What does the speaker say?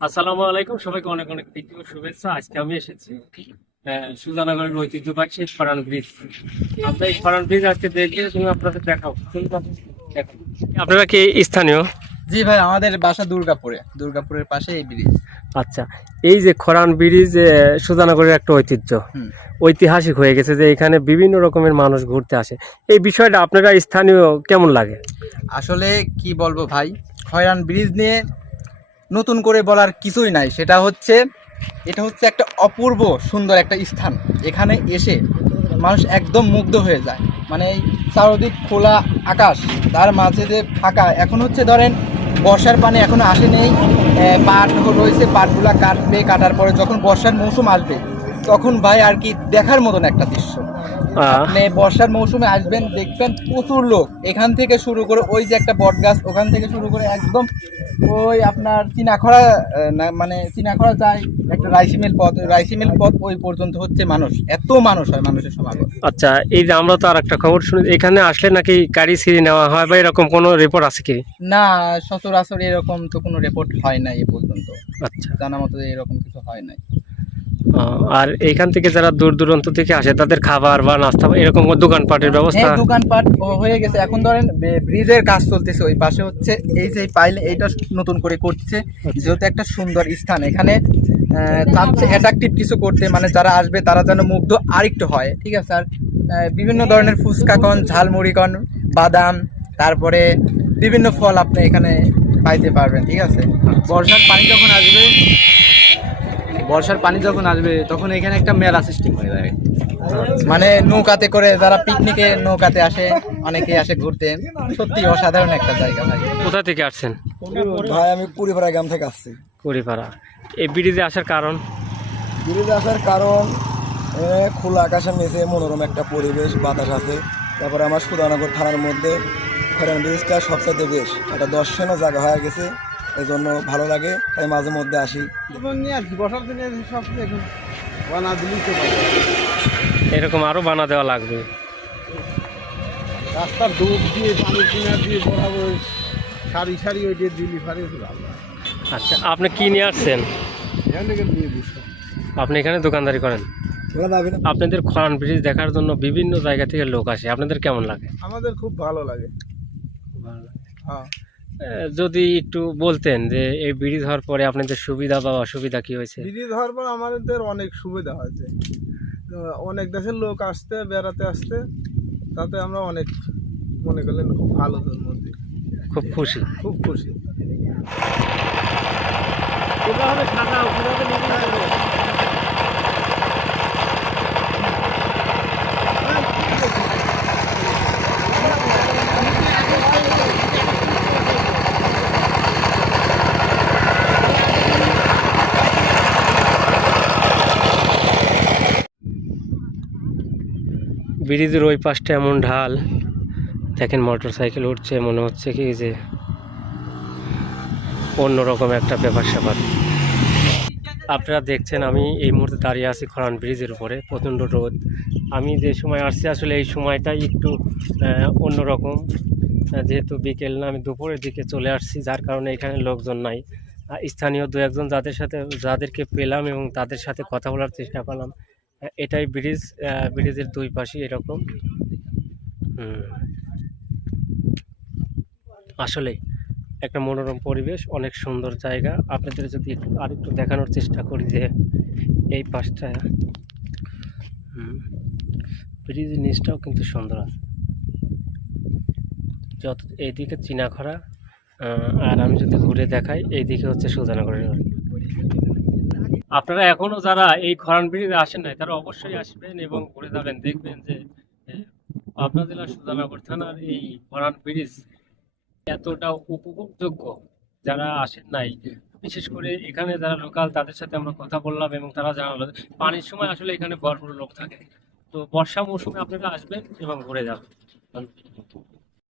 আসসালামু আলাইকুম সবাইকে অনেক অনেক প্রীতি শুভেচ্ছা। আজকে আমি এসেছি সুজানগরের ঐতিহ্যবাহী সেই ফরান ব্রিজ। আপনার এই ফরান ব্রিজ আজকে দেখে তুমি আপনাদের দেখাও। আপনারা কি স্থানীয়? জি ভাই আমাদের বাসা দুর্গাপুরে দুর্গাপুরের পাশে এই ব্রিজ। আচ্ছা এই যে খরান ব্রিজ আহ, সুজানগরের একটা ঐতিহ্য। হুম। ঐতিহাসিক হয়ে গেছে যে এখানে বিভিন্ন রকমের মানুষ ঘুরতে আসে। এই বিষয়টা আপনারা স্থানীয় কেমন লাগে? আসলে কি বলব ভাই খয়রান ব্রিজ নিয়ে নতুন করে বলার কিছুই নাই। সেটা হচ্ছে এটা হচ্ছে একটা অপূর্ব সুন্দর একটা স্থান। এখানে এসে মানুষ একদম মুগ্ধ হয়ে যায়। মানে চারদিক খোলা আকাশ তার মাঝে যে ফাঁকা এখন হচ্ছে ধরেন বর্ষার পানি এখনও আসেনি পাট রয়েছে পাটগুলা কাটবে কাটার পরে যখন বর্ষার মৌসুম আসবে তখন ভাই আর কি দেখার মতন একটা দৃশ্য। আপনি বর্ষার মৌসুমে আসবেন দেখবেন প্রচুর লোক। এখান থেকে শুরু করে ওই যে একটা বট গাছ ওখান থেকে শুরু করে একদম ওই আপনার চিনাখড়া না মানে চিনাখড়া যায় একটা রাইসিমেল পথ রাইসিমেল পথ ওই পর্যন্ত হচ্ছে মানুষ এত মানুষ হয় মানুষের সমাগম। আচ্ছা এই যে আমরা তো আর একটা খবর শুনি এখানে আসলে নাকি গাড়ি সিঁড়ি নেওয়া হয় বা এরকম কোনো রিপোর্ট আছে কি? না সচরাচর এরকম তো কোনো রিপোর্ট হয় নাই এ পর্যন্ত। আচ্ছা। জানা মতো এরকম কিছু হয় নাই। আর এইখান থেকে যারা দূর দূরান্ত থেকে আসে তাদের খাবার বা নাস্তা এরকম কোনো দোকানপাটের ব্যবস্থা? হ্যাঁ দোকানপাট হয়ে গেছে। এখন ধরেন ব্রিজের কাজ চলতেছে ওই পাশে হচ্ছে এই যে পাইলে এইটা নতুন করে করছে। যেহেতু একটা সুন্দর স্থান এখানে আহ, চাচ্ছে অ্যাট্রাকটিভ কিছু করতে মানে যারা আসবে তারা যেন মুগ্ধ আরেকটু হয় ঠিক আছে? আর বিভিন্ন ধরনের ফুচকা কন ঝালমুড়ি বাদাম তারপরে বিভিন্ন ফল আপনি এখানে পাইতে পারবেন ঠিক আছে? বর্ষার পানি যখন আসবে বর্ষার পানি যখন আসবে তখন এখানে একটা মেলা সিস্টেম হয়ে যায় মানে নৌকাতে করে যারা পিকনিকে নৌকাতে আসে অনেকে আসে ঘুরতে। সত্যি অসাধারণ একটা জায়গা ভাই। কোথা থেকে আসছেন? ভাই আমি কুড়িপাড়া গ্রাম থেকে আসছি। কুড়িপাড়া। এই ব্রিজে আসার কারণ? ব্রিজে আসার কারণ খোলা আকাশের নিচে মনোরম একটা পরিবেশ বাতাস আছে। তারপরে আমার সুধানগর থানার মধ্যে ফেরান ব্রিজটা সবচাইতে বেশ। একটা দর্শনীয় জায়গা হয়ে গেছে। এই জন্য ভালো লাগে তাই মাঝে মধ্যে আসি। এরকম আরও বানা দেওয়া লাগবে। রাস্তার দুধ দিয়ে পানি কিনা দিয়ে বরাবর সারি সারি ওই দিয়ে দিলি ফারি আচ্ছা আপনি কি নিয়ে আসছেন? আপনি এখানে দোকানদারি করেন? আপনাদের খরান ব্রিজ দেখার জন্য বিভিন্ন জায়গা থেকে লোক আসে। আপনাদের কেমন লাগে? আমাদের খুব ভালো লাগে। ভালো লাগে। হ্যাঁ। যদি একটু বলতেন যে এই বিড়ি হওয়ার পরে আপনাদের সুবিধা বা অসুবিধা কি হয়েছে? বিড়ি হওয়ার পর আমাদের অনেক সুবিধা হয়েছে। অনেক দেশের লোক আসতে বেড়াতে আসতে তাতে আমরা অনেক মনে করলেন খুব ভালো তোর মধ্যে খুব খুশি। খুব খুশি। ব্রিজের ওই পাশটা এমন ঢাল। দেখেন মোটর সাইকেল উঠছে, মনে হচ্ছে কি যে অন্যরকম একটা ব্যাপার স্যাপার। আপনারা দেখছেন আমি এই মুহূর্তে দাঁড়িয়ে আছি খরান ব্রিজের উপরে, প্রচণ্ড রোদ। আমি যে সময় আসছি, আসলে এই সময়টাই একটু অন্যরকম। যেহেতু বিকেল না, আমি দুপুরের দিকে চলে আসছি, যার কারণে এখানে লোকজন নাই। স্থানীয় দু একজন যাদের সাথে, যাদেরকে পেলাম এবং তাদের সাথে কথা বলার চেষ্টা করলাম। এটাই ব্রিজ ব্রিজের দুই পাশে এরকম। হুম। আসলেই একটা মনোরম পরিবেশ, অনেক সুন্দর জায়গা। আপনাদের যদি একটু আরেকটু দেখানোর চেষ্টা করি যে এই পাশটা। ব্রিজের নিচটাও কিন্তু সুন্দর আছে। যত এইদিকে চিনাখরা আর আমি যদি ঘুরে দেখাই, এইদিকে হচ্ছে সুজানগরের। আপনারা এখনও যারা এই খরান ব্রিজে আসেন নাই, তারা অবশ্যই আসবেন এবং ঘুরে যাবেন, দেখবেন যে পাবনা জেলার সুজানগর থানার এই খরান ব্রিজ এতটা উপভোগযোগ্য যারা আসেন নাই। বিশেষ করে এখানে যারা লোকাল, তাদের সাথে আমরা কথা বললাম এবং তারা জানালো পানির সময় আসলে এখানে ভরপুর লোক থাকে। তো বর্ষা মৌসুমে আপনারা আসবেন এবং ঘুরে যাবেন।